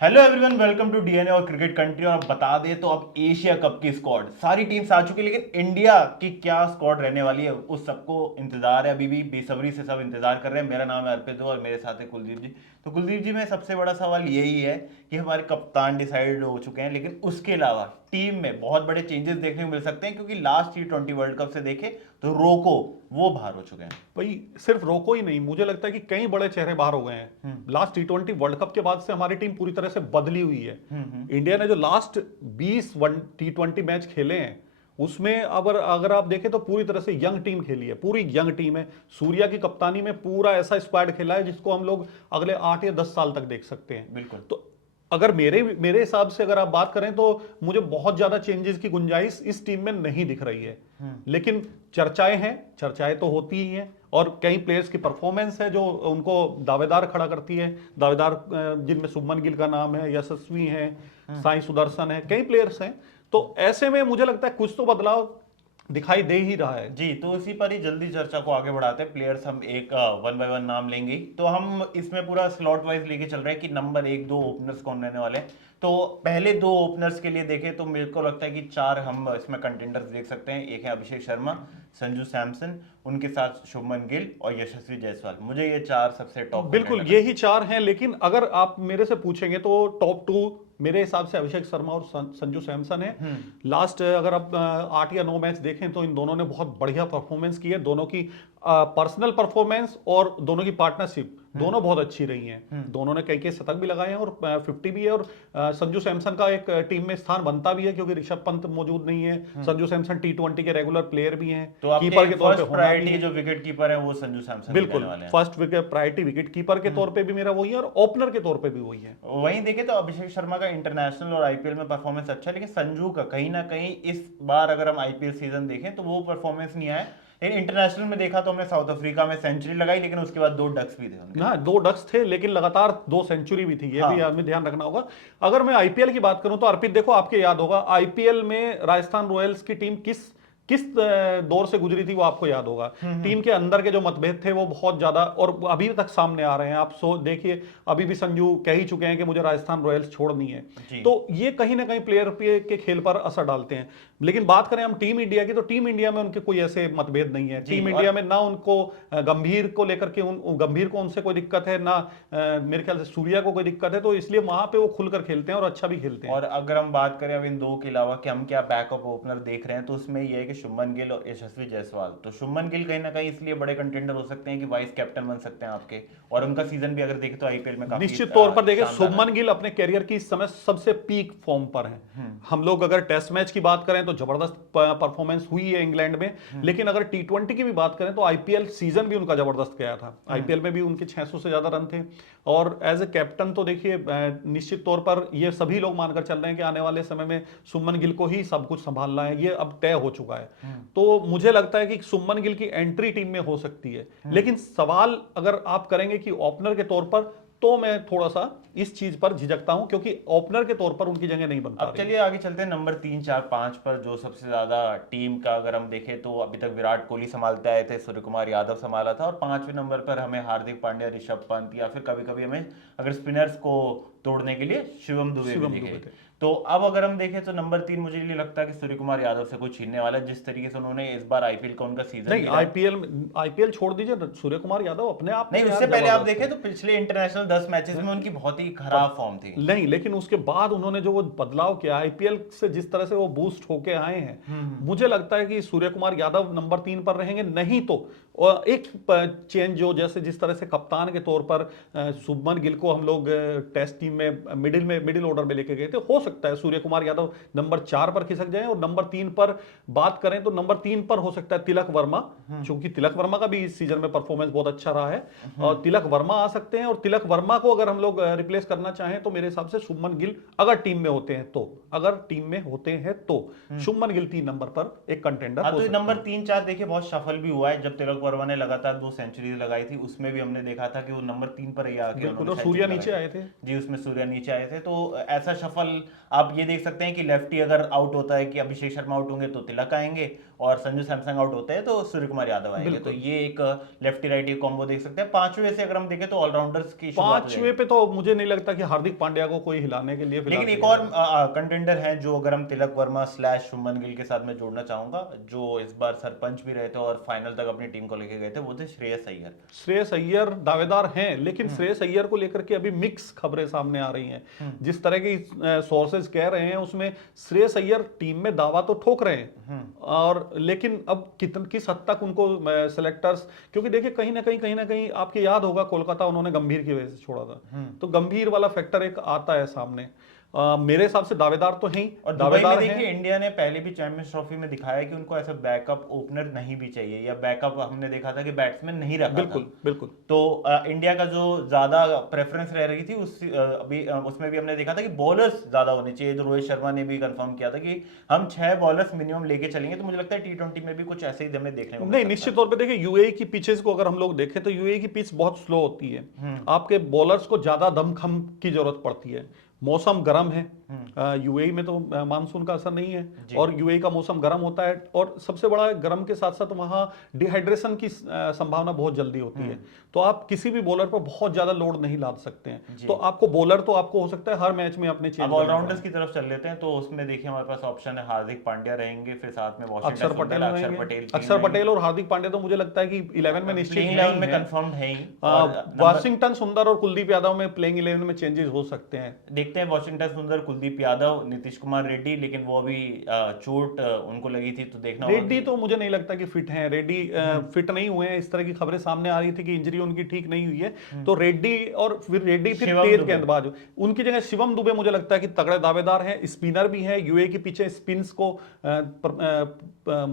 Hello everyone, welcome to DNA और cricket country. और बता दें तो अब एशिया कप की स्क्वाड सारी टीम्स आ चुकी है, लेकिन इंडिया की क्या स्क्वाड रहने वाली है उस सबको इंतजार है। अभी भी बेसब्री से सब इंतजार कर रहे हैं। मेरा नाम है अर्पित और मेरे साथ है कुलदीप जी। तो कुलदीप जी, में सबसे बड़ा सवाल यही है कि हमारे कप्तान डिसाइड हो चुके हैं, लेकिन उसके अलावा टीम में बहुत बड़े चेंजेस देखने को मिल सकते हैं, क्योंकि लास्ट T20 वर्ल्ड कप से देखे तो रोको वो बाहर हो चुके हैं। भाई सिर्फ रोको ही नहीं, मुझे लगता है कि कई बड़े चेहरे बाहर हो गए हैं। लास्ट T20 वर्ल्ड कप के बाद से हमारी टीम पूरी तरह से बदली हुई है। इंडिया ने जो लास्ट 20 T20 मैच खेले हैं उसमें अगर आप देखें तो पूरी तरह से यंग टीम खेली है, पूरी यंग टीम है। सूर्या की कप्तानी में पूरा ऐसा स्क्वाड खेला है जिसको हम लोग अगले 8 या 10 साल तक देख सकते हैं। बिल्कुल। तो अगर मेरे मेरे हिसाब से अगर आप बात करें तो मुझे बहुत ज्यादा चेंजेस की गुंजाइश इस टीम में नहीं दिख रही है। लेकिन चर्चाएं तो होती ही हैं, और कई प्लेयर्स की परफॉर्मेंस है जो उनको दावेदार खड़ा करती है। दावेदार जिनमें शुभमन गिल का नाम है, यशस्वी है, साई सुदर्शन है, कई प्लेयर्स हैं। तो ऐसे में मुझे लगता है कुछ तो बदलाव दिखाई दे ही रहा है। जी, तो इसी पर ही जल्दी चर्चा को आगे बढ़ाते हैं। प्लेयर्स हम एक वन बाय वन नाम लेंगे ही। तो हम इसमें पूरा स्लॉट वाइज लेके चल रहे हैं कि नंबर एक दो ओपनर्स कौन रहने वाले हैं। तो पहले दो ओपनर्स के लिए देखें तो मेरे को लगता है कि चार हम इसमें कंटेंडर्स देख सकते हैं। एक है अभिषेक शर्मा, संजू सैमसन, उनके साथ शुभमन गिल और यशस्वी जायसवाल। मुझे ये चार सबसे टॉप बिल्कुल यही चार हैं, लेकिन अगर आप मेरे से पूछेंगे तो टॉप टू मेरे हिसाब से अभिषेक शर्मा और संजू सैमसन है। लास्ट अगर आप 8 या 9 मैच देखें तो इन दोनों ने बहुत बढ़िया परफॉर्मेंस की है। दोनों की पर्सनल परफॉर्मेंस और दोनों की पार्टनरशिप दोनों बहुत अच्छी रही हैं। दोनों ने कई शतक भी लगाए हैं और 50 भी है। और संजू सैमसन का एक टीम में स्थान बनता भी है क्योंकि ऋषभ पंत मौजूद नहीं है। संजू सैमसन T20 के रेगुलर प्लेयर भी हैं। तो कीपर के तौर पे प्रायोरिटी जो विकेट कीपर है वो संजू सैमसन बिल्कुल first wicket priority wicket keeper के तौर पे भी मेरा वही है और ओपनर के तौर पे भी वही है। वहीं देखे तो अभिषेक शर्मा का इंटरनेशनल और आईपीएल में परफॉर्मेंस अच्छा है, लेकिन संजू का कहीं ना कहीं इस बार अगर हम आईपीएल सीजन देखें तो वो परफॉर्मेंस नहीं आया। लेकिन इंटरनेशनल में देखा तो हमने साउथ अफ्रीका में सेंचुरी लगाई, लेकिन उसके बाद 2 डक्स भी थे उनके। ना 2 डक्स थे, लेकिन लगातार 2 सेंचुरी भी थी। ये भी आदमी ध्यान रखना होगा। अगर मैं आईपीएल की बात करूं तो अर्पित देखो, आपके याद होगा आईपीएल में राजस्थान रॉयल्स की टीम किस किस दौर से गुजरी थी वो आपको याद होगा। टीम के अंदर के जो मतभेद थे वो बहुत ज्यादा और अभी तक सामने आ रहे हैं। आप देखिए अभी भी संजू कह ही चुके हैं कि मुझे राजस्थान रॉयल्स छोड़नी है। तो ये कहीं ना कहीं प्लेयर के खेल पर असर डालते हैं। लेकिन बात करें हम टीम इंडिया की तो टीम इंडिया में उनके कोई ऐसे मतभेद नहीं है। टीम इंडिया में ना उनको गंभीर को लेकर के गंभीर को उनसे कोई दिक्कत है, ना मेरे ख्याल से सूर्या को कोई दिक्कत है। तो इसलिए वहां पे वो खुलकर खेलते हैं और अच्छा भी खेलते हैं। और अगर हम बात करें अब इन दो के अलावा कि हम क्या बैकअप ओपनर देख रहे हैं, तो उसमें ये है कि शुभमन गिल और यशस्वी जायसवाल। तो शुभमन गिल कहीं ना कहीं इसलिए बड़े कंटेंडर हो सकते हैं कि वाइस कैप्टन बन सकते हैं आपके, और उनका सीजन भी अगर देखें तो आईपीएल में काफी निश्चित तौर पर देखें शुभमन गिल अपने कैरियर की इस समय सबसे पीक फॉर्म पर हैं। हम लोग अगर टेस्ट मैच की बात करें तो जबरदस्त परफॉर्मेंस हुई है इंग्लैंड में। लेकिन अगर T20 की भी बात करें तो आईपीएल सीजन भी उनका जबरदस्त गया था। आईपीएल में भी उनके 600 से ज्यादा रन थे। और एज ए कैप्टन तो देखिए निश्चित तौर पर ये सभी लोग मानकर चल रहे हैं कि आने वाले समय में शुभमन गिल को ही सब कुछ संभालना है, ये अब तय हो चुका है। तो मुझे लगता है कि शुभमन गिल की एंट्री टीम में हो सकती है। लेकिन सवाल अगर आप करेंगे कि ओपनर के तौर पर, तो मैं थोड़ा सा इस चीज पर झिझकता हूं क्योंकि ओपनर के तौर पर उनकी जगह नहीं बन पा अब चलिए आगे चलते हैं नंबर 3, 4, 5 पर। जो सबसे ज्यादा टीम का अगर हम देखें तो अभी तक विराट कोहली संभालते आए थे, सूर्य कुमार यादव संभाला था, और 5वें नंबर पर हमें हार्दिक पांड्या, ऋषभ पंत, या फिर कभी कभी हमें अगर स्पिनर्स को तोड़ने के लिए शिवम दुबे भी दिखे। तो अब अगर हम देखें तो नंबर 3 मुझे ये लगता है कि सूर्य कुमार यादव से कुछ छीनने वाला है, जिस तरीके से उन्होंने इस बार आईपीएल का उनका सीजन नहीं। आईपीएल छोड़ दीजिए, सूर्य कुमार यादव अपने आप नहीं, उससे पहले आप देखें तो पिछले इंटरनेशनल 10 मैचेस में उनकी बहुत ही खराब फॉर्म थी। नहीं, लेकिन उसके बाद उन्होंने जो वो बदलाव किया आईपीएल से, जिस तरह से वो बूस्ट होके आए हैं, मुझे लगता है कि सूर्य कुमार यादव नंबर 3 पर रहेंगे। नहीं तो एक चेंज जो जैसे जिस तरह से कप्तान के तौर पर शुभमन गिल को हम लोग टेस्ट टीम में मिडिल ऑर्डर में लेके गए थे, हो सकता है सूर्य कुमार यादव नंबर 4 पर खिसक जाए। और नंबर 3 पर बात करें तो नंबर 3 पर हो सकता है तिलक वर्मा, क्योंकि तिलक वर्मा का भी इस सीजन में परफॉर्मेंस बहुत अच्छा रहा है। और तिलक वर्मा आ सकते हैं। और तिलक वर्मा को अगर हम लोग रिप्लेस करना चाहें तो मेरे हिसाब से शुभमन गिल अगर टीम में होते हैं तो शुभमन गिल 3 नंबर पर एक कंटेंडर हो तो सकता है। नंबर 3, 4 देखिए बहुत सफल भी हुआ है। जब तिलक वर्मा ने लगातार 2 सेंचुरी लगाई थी, उसमें भी हमने देखा था कि वो नंबर 3 पर ही आके उन्होंने सूर्या नीचे आए थे। जी, उसमें सूर्या नीचे आए थे। तो ऐसा सफल आप ये देख सकते हैं कि लेफ्टी अगर आउट होता है कि अभिषेक शर्मा आउट होंगे तो तिलक आएंगे, और संजू सैमसन आउट होते हैं तो सूर्य कुमार यादव आएंगे। तो ये एक लेफ्टी राइटी कॉम्बो देख सकते हैं। पांचवें से अगर हम देखें तो ऑलराउंडर्स की शुरुआत हो जाएगी। पांचवे पे तो मुझे नहीं लगता कि हार्दिक पांड्या को कोई हिलाने के लिए लेकिन एक और कंटेंडर है जो अगर हम तिलक वर्मा / शुभमन गिल के साथ में जोड़ना चाहूंगा, जो इस बार सरपंच भी रहे थे और फाइनल तक अपनी टीम को लेके गए थे, वो थे श्रेयस अय्यर। श्रेयस अय्यर दावेदार हैं, लेकिन श्रेयस अय्यर को लेकर के अभी मिक्स खबरें सामने आ रही हैं। जिस तरह की सोर्सेज कह रहे हैं उसमें श्रेयस अय्यर टीम में दावा तो ठोक रहे हैं, और लेकिन अब किस हद तक उनको सेलेक्टर्स, क्योंकि देखिए कहीं ना कहीं आपको याद होगा कोलकाता उन्होंने गंभीर की वजह से छोड़ा था, तो गंभीर वाला फैक्टर एक आता है सामने। मेरे हिसाब से दावेदार तो हैं, और दुबई में देखिए इंडिया ने पहले भी चैंपियंस ट्रॉफी में दिखाया कि उनको ऐसा बैकअप ओपनर नहीं भी चाहिए, या बैकअप हमने देखा था कि बैट्समैन नहीं रखा बिल्कुल था। बिल्कुल। तो इंडिया का जो ज्यादा प्रेफरेंस रह रही थी अभी उसमें भी हमने देखा था कि बॉलर्स ज्यादा होने चाहिए। तो रोहित शर्मा ने भी कंफर्म किया था कि हम 6 बॉलर्स मिनिमम लेके चलेंगे। तो मुझे लगता है T20 में भी कुछ ऐसे ही हमें देखने को नहीं, निश्चित तौर पे देखिए यूएई की पिचेस को अगर हम लोग देखें तो यूएई की पिच बहुत स्लो होती है, आपके बॉलर्स को ज्यादा दमखम की जरूरत पड़ती है। मौसम गर्म है, यूएई में तो मानसून का असर नहीं है, और यूएई का मौसम गर्म होता है, और सबसे बड़ा गर्म के साथ साथ वहां डिहाइड्रेशन की संभावना बहुत जल्दी होती है। तो आप किसी भी बॉलर पर बहुत ज्यादा लोड नहीं लाद सकते हैं। तो आपको बॉलर तो आपको हो सकता है हर मैच में अपने चेंज। अब ऑलराउंडर्स की तरफ चल लेते हैं, तो उसमें देखिए हमारे पास ऑप्शन है हार्दिक पांड्या रहेंगे, फिर साथ में अक्षर पटेल और हार्दिक पांड्या, तो मुझे लगता है कि 11 में निश्चित में कंफर्म है ही। वाशिंगटन सुंदर और कुलदीप यादव में प्लेइंग 11 में चेंजेस हो सकते हैं। देखते हैं वाशिंगटन सुंदर, कुलदीप यादव, नीतीश कुमार रेड्डी, लेकिन वो अभी चोट उनको लगी थी, तो देखना होगा। रेड्डी तो मुझे नहीं लगता कि फिट हैं, रेड्डी फिट नहीं हुए हैं। इस तरह की खबरें सामने आ रही थी कि इंजरी उनकी ठीक नहीं हुई है। तो रेड्डी और फिर तेज गेंदबाज, उनकी जगह शिवम दुबे मुझे लगता है कि तगड़े दावेदार हैं। स्पिनर भी हैं, यूए के पीछे स्पिन्स को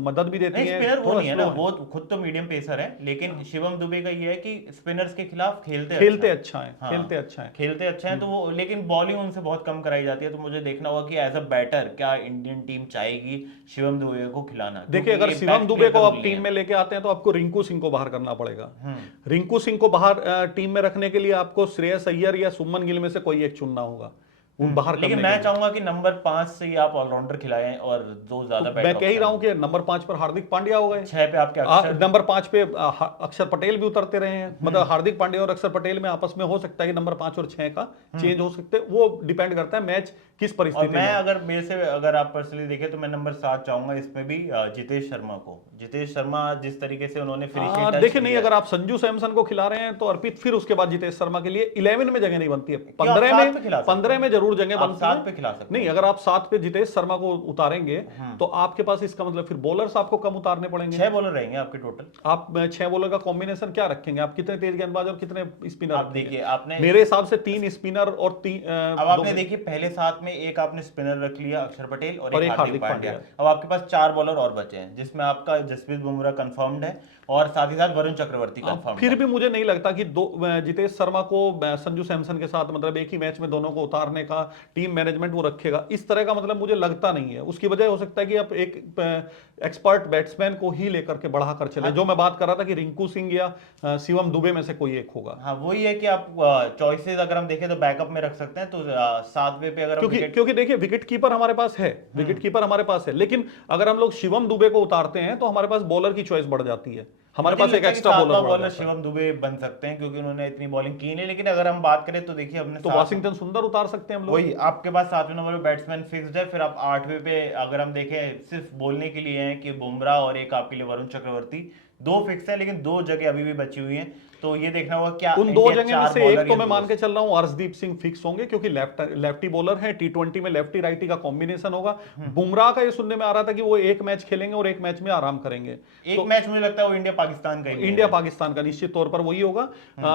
मदद भी देती है। स्पिनर वो नहीं है ना, वो खुद तो मीडियम पेसर है, लेकिन शिवम दुबे का ये है कि स्पिनर्स के खिलाफ खेलते अच्छा है। तो वो लेकिन बॉलिंग उनसे बहुत कम कराई जाती है। तो मुझे देखना होगा कि एज अ बैटर क्या इंडियन टीम चाहेगी शिवम दुबे को खिलाना। देखिए अगर शिवम दुबे को आप टीम में लेके आते हैं तो आपको रिंकू सिंह को बाहर करना पड़ेगा। रिंकू सिंह को बाहर टीम में रखने के लिए आपको श्रेयस अय्यर या शुभमन गिल में से कोई एक चुनना होगा बाहर। लेकिन मैं चाहूंगा कि नंबर 5 से ही आप ऑलराउंडर खिलाएं, और जो ज्यादा मैं कह ही रहा हूं कि नंबर 5 पर हार्दिक पांड्या हो गए, 6 पे आपके नंबर 5 पे अक्षर पटेल भी उतरते रहे हैं। मतलब हार्दिक पांड्या और अक्षर पटेल में आपस में हो सकता है कि नंबर 5 और 6 का चेंज हो सकते हैं। वो डिपेंड करता है मैच किस परिस्थिति में। अगर मेरे से अगर आप पर्सनली देखें तो मैं नंबर 7 चाहूंगा इसमें भी जितेश शर्मा को। जितेश शर्मा जिस तरीके से उन्होंने फिनिशिंग देखिए नहीं, अगर आप संजू सैमसन को खिला रहे हैं तो अर्पित, फिर उसके बाद जितेश शर्मा के लिए 11 में जगह नहीं बनती है। 15 में जरूर जगह बनती है। खिला सकते नहीं, अगर आप 7 पे जितेश शर्मा को उतारेंगे तो आपके पास इसका मतलब फिर बॉलर्स आपको कम उतारने पड़ेंगे। 6 बॉलर रहेंगे आपके टोटल। आप 6 बॉलर का कॉम्बिनेशन क्या रखेंगे? आप कितने तेज गेंदबाज और कितने स्पिनर? आप देखिए, आपने मेरे हिसाब से 3 स्पिनर और 3। अब आपने देखिए पहले 7 में एक आपने स्पिनर रख लिया अक्षर पटेल और एक हार्दिक पांड्या। अब आपके पास 4 बॉलर और बचे हैं, जिसमें आपका जसप्रीत बुमराह कंफर्म्ड है और साथ ही साथ वरुण चक्रवर्ती कंफर्म। फिर भी मुझे नहीं लगता कि जितेश शर्मा को संजू सैमसन के साथ मतलब एक ही मैच में दोनों को उतारने का टीम मैनेजमेंट वो रखेगा, इस तरह का मतलब मुझे लगता नहीं है। उसकी वजह हो सकता है कि आप एक एक्सपर्ट बैट्समैन को ही लेकर के बढ़ा कर चले। जो मैं बात कर रहा था कि रिंकू सिंह या शिवम दुबे में से कोई एक होगा। हाँ, वही है कि आप चॉइसेस अगर हम देखें तो बैकअप में रख सकते हैं। तो 7वें पे अगर क्योंकि देखिए विकेट कीपर हमारे पास है, लेकिन अगर हम लोग शिवम दुबे को उतारते हैं तो हमारे पास बॉलर की चॉइस बढ़ जाती है। हमारे पास एक एक्स्ट्रा बॉलर शिवम दुबे बन सकते हैं क्योंकि उन्होंने इतनी बॉलिंग की नहीं। लेकिन अगर हम बात करें तो देखिए हमने तो वाशिंगटन सुंदर उतार सकते हैं हम लोग। वही आपके पास 7वें नंबर पे बैट्समैन फिक्स्ड है। फिर आप 8वें पे अगर हम देखें सिर्फ बोलने के लिए हैं कि बुमराह और एक आपके लिए वरुण चक्रवर्ती, 2 फिक्स है लेकिन 2 जगह अभी भी बची हुई हैं। तो ये देखना होगा क्या उन 2 जगह में से एक तो मैं मान के चल रहा हूं अर्शदीप सिंह फिक्स होंगे क्योंकि लेफ्टी बॉलर है। T20 में लेफ्टी राइटी का कॉम्बिनेशन होगा। बुमराह का ये सुनने में आ रहा था कि वो एक मैच खेलेंगे और एक मैच में आराम करेंगे। एक मैच मुझे लगता है वो इंडिया पाकिस्तान का निश्चित तौर पर वही होगा।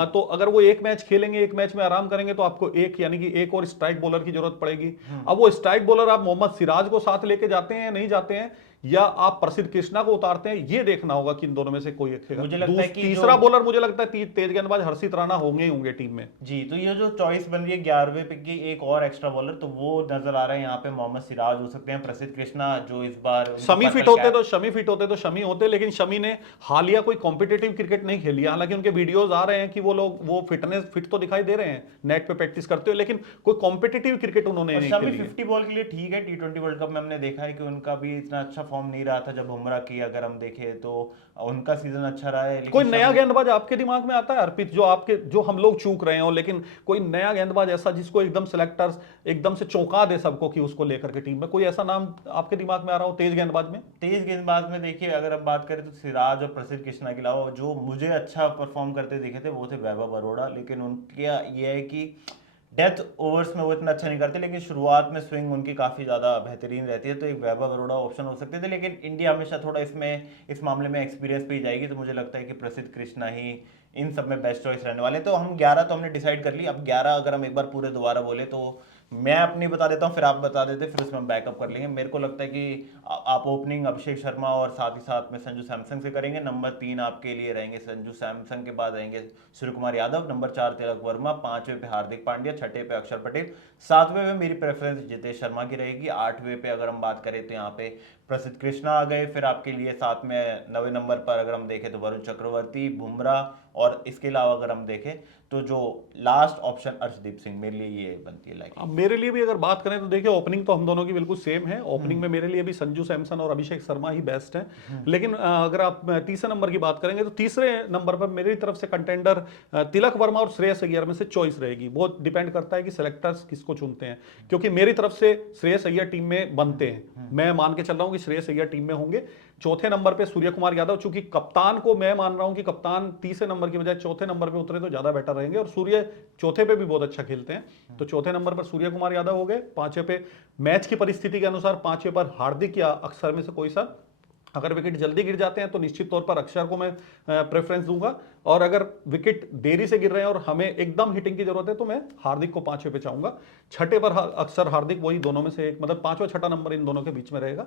तो अगर वो एक मैच खेलेंगे, एक मैच में आराम करेंगे तो आपको यानी कि एक और स्ट्राइक बॉलर की जरूरत पड़ेगी। अब वो स्ट्राइक बॉलर आप मोहम्मद सिराज को साथ लेके जाते हैं, नहीं जाते हैं, या आप प्रसिद्ध कृष्णा को उतारते हैं, ये देखना होगा कि इन दोनों में से कोई एक। मुझे लगता है कि तीसरा बॉलर मुझे लगता है तेज गेंदबाज हर्षित राणा होंगे ही होंगे टीम में। जी, तो ये जो चॉइस बन रही है 11वें पिक की एक और एक्स्ट्रा बॉलर, तो वो नजर आ रहा है यहाँ पे मोहम्मद सिराज हो सकते हैं, प्रसिद्ध कृष्णा जो इस बार उनको शमी पर्पल फिट होते कैप। तो शमी फिट होते तो शमी होते, लेकिन शमी ने हालिया कोई कॉम्पिटेटिव क्रिकेट नहीं खेली है। हालांकि उनके वीडियोस आ रहे हैं कि वो लोग वो फिटनेस फिट तो दिखाई दे रहे हैं नेट पे प्रैक्टिस करते हुए, लेकिन कोई कॉम्पिटेटिव क्रिकेट उन्होंने और नहीं शमी खेली है। 50 बॉल के लिए ठीक है, टी20 वर्ल्ड कप में हमने देखा है कि उनका भी इतना अच्छा फॉर्म नहीं रहा था जब बुमराह की अगर हम देखें तो उनका सीजन अच्छा रहा है, कोई लेकिन नया शमी गेंदबाज आपके दिमाग में आता है अर्पित, जो हम लोग चूक रहे हो, लेकिन कोई नया गेंदबाज ऐसा जिसको एकदम सेलेक्टर्स एकदम से चौंका दे सबको कि उसको लेकर के टीम में कोई ऐसा नाम आपके दिमाग में आ रहा हो तेज गेंदबाज में? तेज गेंदबाज में देखिए अगर हम बात करें तो सिराज और प्रसिद्ध कृष्णा के अलावा जो मुझे अच्छा परफॉर्म करते दिखे थे वो थे वैभव अरोड़ा, लेकिन उनका ये है कि डेथ ओवर्स में वो इतना अच्छा नहीं करते, लेकिन शुरुआत में स्विंग उनकी काफ़ी ज़्यादा बेहतरीन रहती है, तो एक वैभव अरोड़ा ऑप्शन हो सकते थे, लेकिन इंडिया हमेशा थोड़ा इसमें इस मामले में एक्सपीरियंस पे ही जाएगी, तो मुझे लगता है कि प्रसिद्ध कृष्णा ही इन सब में बेस्ट चॉइस रहने वाले हैं। तो हम 11 तो हमने डिसाइड कर ली, अब 11 अगर हम एक बार पूरे दोबारा बोले तो मैं अपनी बता देता हूँ, फिर आप बता देते, फिर उसमें हम बैकअप कर लेंगे। मेरे को लगता है कि आप ओपनिंग अभिषेक शर्मा और साथ ही साथ में संजू सैमसन से करेंगे। नंबर 3 आपके लिए रहेंगे संजू सैमसन के बाद रहेंगे सूर्य कुमार यादव, नंबर 4 तिलक वर्मा, 5वें पे हार्दिक पांड्या, 6ठे पे अक्षर पटेल, 7वें में मेरी प्रेफरेंस जितेश शर्मा की रहेगी, 8वें पे अगर हम बात करें तो यहाँ पे प्रसिद्ध कृष्णा आ गए, फिर आपके लिए साथ में 9वें नंबर पर अगर हम देखें तो वरुण चक्रवर्ती, बुमराह, और इसके अलावा अगर हम देखें तो जो लास्ट ऑप्शन अर्शदीप सिंह, मेरे लिए ये बनती है लाइक। अब मेरे लिए भी अगर बात करें तो देखिए ओपनिंग तो हम दोनों की बिल्कुल सेम है। ओपनिंग में मेरे लिए भी संजू सैमसन और अभिषेक शर्मा ही बेस्ट है। लेकिन अगर आप तीसरे नंबर की बात करेंगे तो तीसरे नंबर पर मेरी तरफ से कंटेंडर तिलक वर्मा और श्रेयस अय्यर में से चॉइस रहेगी। वो डिपेंड करता है कि सेलेक्टर्स किसको चुनते हैं, क्योंकि मेरी तरफ से श्रेयस अय्यर टीम में बनते हैं। मैं मान के चल रहा हूं कि श्रेयस अय्यर टीम में होंगे। चौथे नंबर पे सूर्य कुमार यादव, चूंकि कप्तान को मैं मान रहा हूं कि कप्तान तीसरे नंबर की बजाय चौथे नंबर पे उतरे तो ज्यादा बेटर रहेंगे, और सूर्य चौथे पे भी बहुत अच्छा खेलते हैं। तो चौथे नंबर पर सूर्य कुमार यादव हो गए। 5वें पे मैच की परिस्थिति के अनुसार 5वें पर हार्दिक या अक्षर में से कोई सा, अगर विकेट जल्दी गिर जाते हैं तो निश्चित तौर पर अक्षर को मैं प्रेफरेंस दूंगा, और अगर विकेट देरी से गिर रहे हैं और हमें एकदम हिटिंग की जरूरत है तो मैं हार्दिक को 5वें पे चाहूंगा। 6ठे पर अक्षर हार्दिक, वही दोनों में से एक, मतलब 5वां 6ठा नंबर इन दोनों के बीच में रहेगा।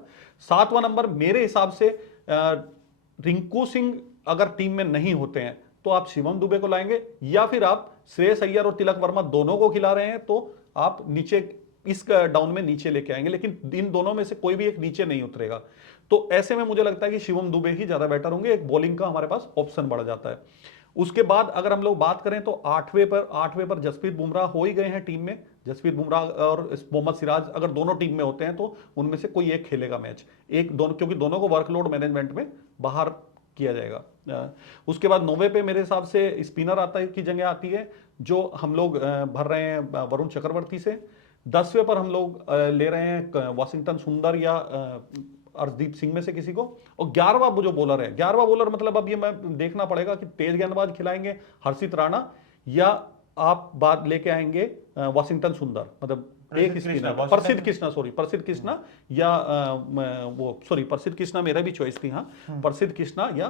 7वां नंबर मेरे हिसाब से रिंकू सिंह अगर टीम में नहीं होते हैं तो आप शिवम दुबे को लाएंगे, या फिर आप श्रेयस अय्यर और तिलक वर्मा दोनों को खिला रहे हैं तो आप नीचे इस डाउन में नीचे लेके आएंगे, लेकिन इन दोनों में से कोई भी एक नीचे नहीं उतरेगा। तो ऐसे में मुझे लगता है कि शिवम दुबे ही ज्यादा बेटर होंगे, एक बॉलिंग का हमारे पास ऑप्शन बढ़ जाता है। उसके बाद अगर हम लोग बात करें तो 8वें पर जसप्रीत बुमराह हो ही गए हैं टीम में। जसप्रीत बुमराह और मोहम्मद सिराज अगर दोनों टीम में होते हैं तो उनमें से कोई एक खेलेगा मैच, एक दोनों, क्योंकि दोनों को वर्कलोड मैनेजमेंट में बाहर किया जाएगा। उसके बाद 9वें पे मेरे हिसाब से स्पिनर आता है की जगह आती है, जो हम लोग भर रहे हैं वरुण चक्रवर्ती से। 10वें पर हम लोग ले रहे हैं वाशिंगटन सुंदर या अर्शदीप सिंह में से किसी को। और 11वां जो बॉलर है, 11वां बॉलर मतलब अब ये मैं देखना पड़ेगा कि तेज गेंदबाज खिलाएंगे हर्षित राणा, या आप बाद लेके आएंगे वाशिंगटन सुंदर, मतलब एक स्पिनर प्रसिद्ध कृष्णा या प्रसिद्ध कृष्णा मेरा भी चॉइस थी, हाँ, प्रसिद्ध कृष्णा या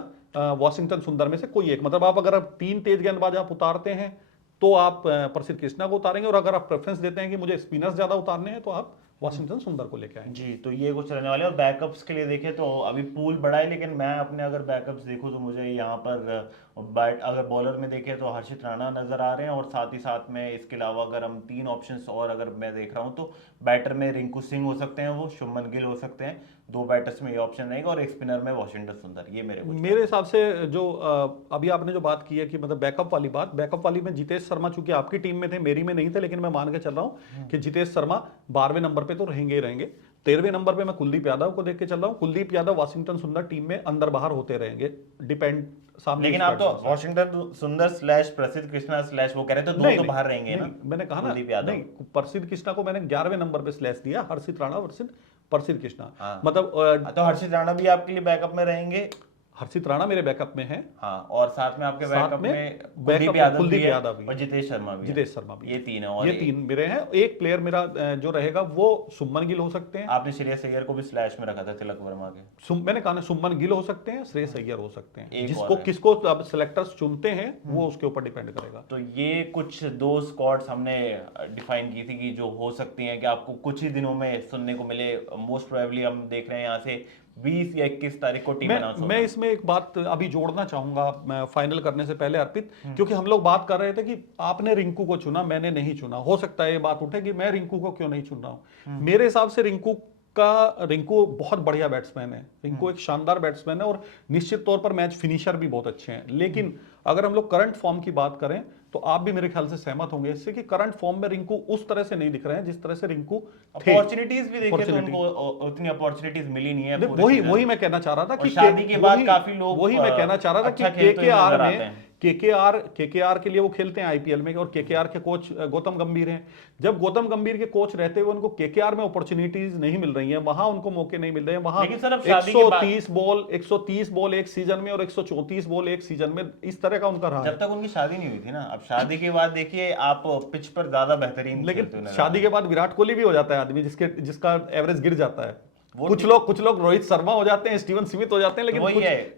वाशिंगटन सुंदर में से कोई एक, मतलब आप अगर 3 तेज गेंदबाज आप उतारते हैं तो आप प्रसिद्ध कृष्णा को उतारेंगे, और अगर आप प्रेफरेंस देते हैं कि मुझे स्पिनर्स ज्यादा उतारने हैं तो आप वाशिंगटन सुंदर को लेके आएंगे। जी, तो ये कुछ रहने वाले हैं। और बैकअप्स के लिए देखें तो अभी पूल बड़ा है, लेकिन मैं अपने अगर बैकअप्स देखूं तो मुझे यहाँ पर बैट अगर बॉलर में देखें तो हर्षित राणा नजर आ रहे हैं, और साथ ही साथ में इसके अलावा अगर हम 3 ऑप्शंस और अगर मैं देख रहा हूँ तो बैटर में रिंकू सिंह हो सकते हैं, वो शुभमन गिल हो सकते हैं, 2 बैटर्स में ये ऑप्शन रहेगा, और एक स्पिनर में वाशिंगटन सुंदर। ये मेरे हिसाब से जो अभी आपने जो बात की है कि मतलब बैकअप वाली में जितेश शर्मा चूंकि आपकी टीम में थे, मेरी में नहीं थे, लेकिन मैं मान के चल रहा हूं कि जितेश शर्मा 12वें नंबर पे तो रहेंगे ही रहेंगे। 13वें नंबर पे मैं कुलदीप यादव को देख के चल रहा हूं। कुलदीप यादव वाशिंगटन सुंदर टीम में अंदर बाहर होते रहेंगे, डिपेंड सामने। लेकिन आप तो वाशिंगटन सुंदर स्लैश प्रसिद्ध कृष्णा स्लैश वो कह रहे थे, तो बाहर रहेंगे ना। मैंने कहा ना, नहीं, प्रसिद्ध कृष्णा को मैंने 11वें नंबर पे स्लैश दिया, हर्षित राणा वर्सेस प्रसिद्ध कृष्णा। मतलब तो हर्षित राणा भी आपके लिए बैकअप में रहेंगे। हर्षित राणा मेरे बैकअप में है, हाँ, और साथ में आपके बैकअप में कुलदीप यादव भी और जितेश शर्मा भी। ये 3 है, और ये 3 मेरे हैं। एक प्लेयर मेरा जो रहेगा वो शुभमन गिल हो सकते हैं। आपने श्रेयस अय्यर को भी स्लैश में रखा था तिलक वर्मा के। मैंने कहा ना, शुभमन गिल हो सकते हैं, श्रेयस अय्यर हो सकते हैं, जिसको किसको अब सिलेक्टर्स चुनते हैं वो उसके ऊपर डिपेंड करेगा। तो ये कुछ 2 स्क्वाड्स हमने डिफाइन की थी कि जो हो सकती हैं कि आपको कुछ ही दिनों में सुनने को मिले। मोस्ट प्रोबेबली हम देख रहे हैं यहाँ से 20 या 21 तारीख को टीम अनाउंस मैं इसमें एक बात अभी जोड़ना चाहूंगा मैं फाइनल करने से पहले अर्पित, क्योंकि हम लोग बात कर रहे थे कि आपने रिंकू को चुना, मैंने नहीं चुना। हो सकता है ये बात उठे कि मैं रिंकू को क्यों नहीं चुन रहा हूं। मेरे हिसाब से रिंकू बहुत बढ़िया बैट्समैन है, रिंकू एक शानदार बैट्समैन है और निश्चित तौर पर मैच फिनिशर भी बहुत अच्छे हैं। लेकिन अगर हम लोग करंट फॉर्म की बात करें तो आप भी मेरे ख्याल से सहमत होंगे इससे कि करंट फॉर्म में रिंकू उस तरह से नहीं दिख रहे हैं जिस तरह से रिंकू थे। अपॉर्चुनिटीज भी देखे तो उनको उतनी अपॉर्चुनिटीज मिली नहीं है। वही मैं कहना चाह रहा था कि शादी के बाद काफी लोग वही मैं कहना चाह रहा था कि केकेआर में केकेआर के लिए वो खेलते हैं आईपीएल में और केकेआर के कोच गौतम गंभीर हैं। जब गौतम गंभीर के कोच रहते हुए उनको केकेआर में अपॉर्चुनिटीज नहीं मिल रही हैं, वहां उनको मौके नहीं मिल रहे हैं। वहां 130 बॉल एक सीजन में और 134 बॉल एक सीजन में, इस तरह का उनका रहा। जब तक उनकी शादी नहीं हुई थी ना। अब शादी के बाद देखिए आप पिच पर ज्यादा बेहतरीन, लेकिन शादी के बाद विराट कोहली भी हो जाता है आदमी जिसका एवरेज गिर जाता है। कुछ लोग रोहित शर्मा हो जाते हैं, स्टीवन स्मिथ हो जाते हैं, लेकिन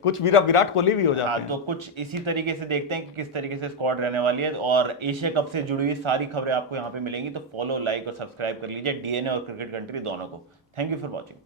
कुछ विराट कोहली भी हो जाते हैं। तो कुछ इसी तरीके से देखते हैं कि किस तरीके से स्क्वाड रहने वाली है। और एशिया कप से जुड़ी हुई सारी खबरें आपको यहाँ पे मिलेंगी, तो फॉलो, लाइक और सब्सक्राइब कर लीजिए डीएनए और क्रिकेट कंट्री दोनों को। Thank you for watching.